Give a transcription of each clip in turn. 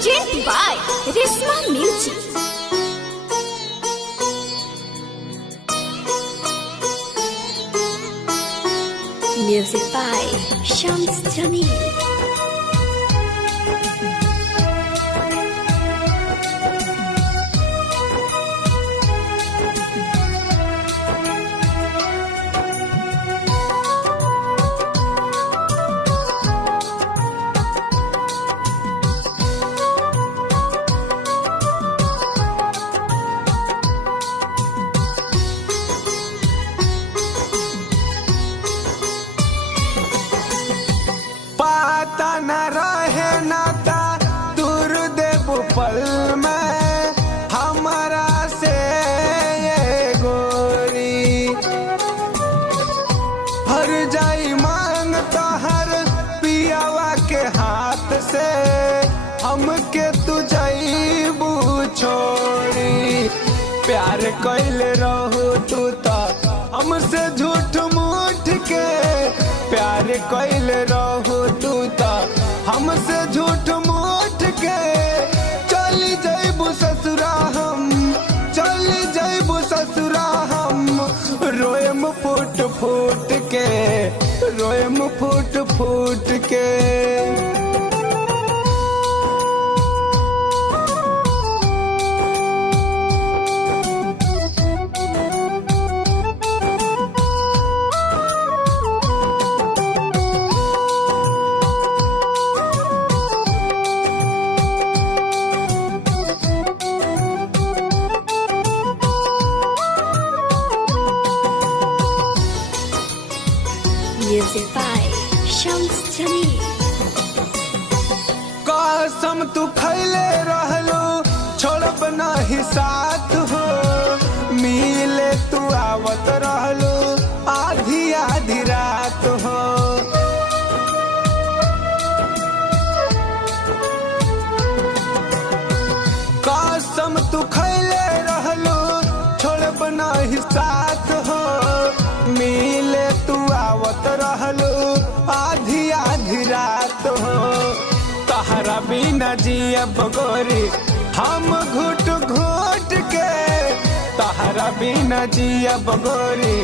Presented by Risma Music. Music by Shams Jamil. पाता न रहे नाता दूर देव पल में हमारा से ये गोरी हर जाई मांग तो हर पियावा के हाथ से हमके तू जाईबू छोड़ी प्यार कैले रहू तू तो हमसे झूठ मूठ के प्यार कैले रहू तू तो हमसे झूठ मूठ के चली जाइबू ससुरा हम चली जाइबू ससुरा हम रोएम फूट फूट के रोएम फूट फूट के Music by Shams Jamil. कसम तू खैले रहलो छोड़ब नहीं साथ हो मिले तू आवत रहलो आधी आधी रात हो कसम तू खैले रहलो छोड़ब नहीं साथ हो मिले तू आवत रहलो आधी आधी रात हो तहरा बिना जियब गोरी हम घुट घुट के तहरा बिना जियब गोरी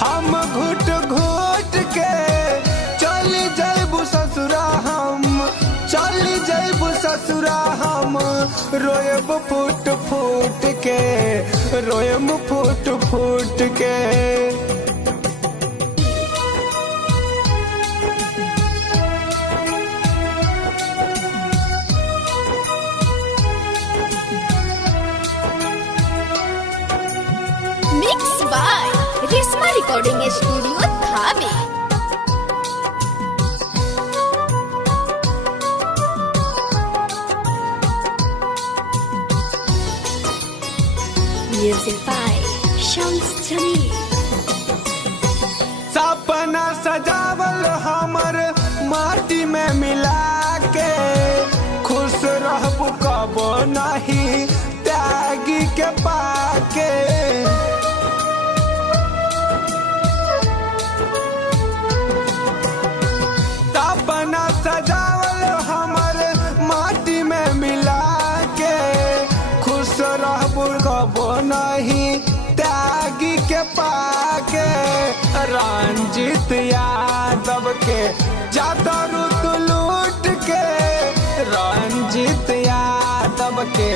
हम घुट घुट के चली जाइबू ससुरा हम चली जाइबू ससुरा हम रोएब फूट फूट के रोएब फूट फूट के Mixed by Risma Recording Studio, Dhave. Music by Shams Jamil. सपना सजावल हमर माटी में मिला के खुश रहबू कबो नहीं त्यागी के पाके सपना सजावल हमर माटी में मिला के खुश रहबू कबो नहीं त्यागी के पाके रंजित यादव के जाता रुत लूट के रंजित यादव के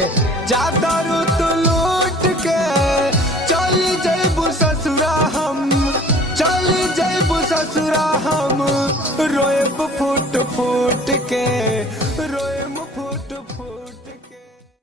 जाता रुत लूट के चली जाइबू ससुरा हम चली जाइबू ससुरा हम रोएब फूट फूट के